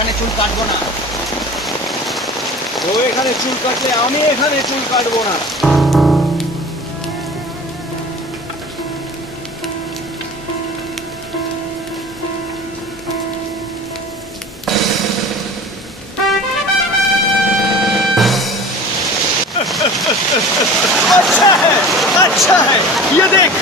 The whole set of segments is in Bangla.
এখানে চুল কাটবো না। ও এখানে চুল কাটলে আমি এখানে চুল কাটবো না। अच्छा है ये देख,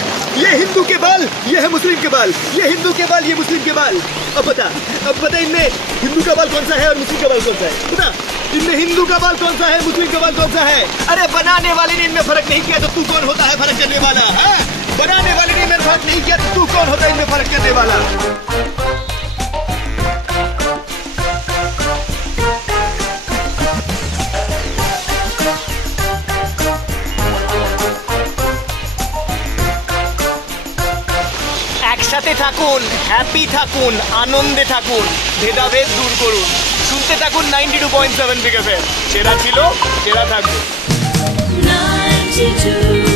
ये हिंदू के बाल, ये है मुस्लिम के बाल, ये हिंदू के बाल, ये मुस्लिम के बाल। अब बता इनमें हिंदू का बाल कौन सा है और मुस्लिम का बाल कौन सा है? बता इनमें हिंदू का बाल कौन सा है, मुस्लिम का बाल कौन सा है? अरे बनाने वाले ने इनमें फर्क नहीं किया तो तू कौन होता है फर्क करने वाला? बनाने वाले ने इनमें फर्क नहीं किया तो तू कौन होता है इनमें फर्क करने वाला? একসাথে থাকুন, হ্যাপি থাকুন, আনন্দে থাকুন, ভেদাভেদ দূর করুন, শুনতে থাকুন 92.7 বিগ এফএম। সেরা ছিল, সেরা থাকবে। 92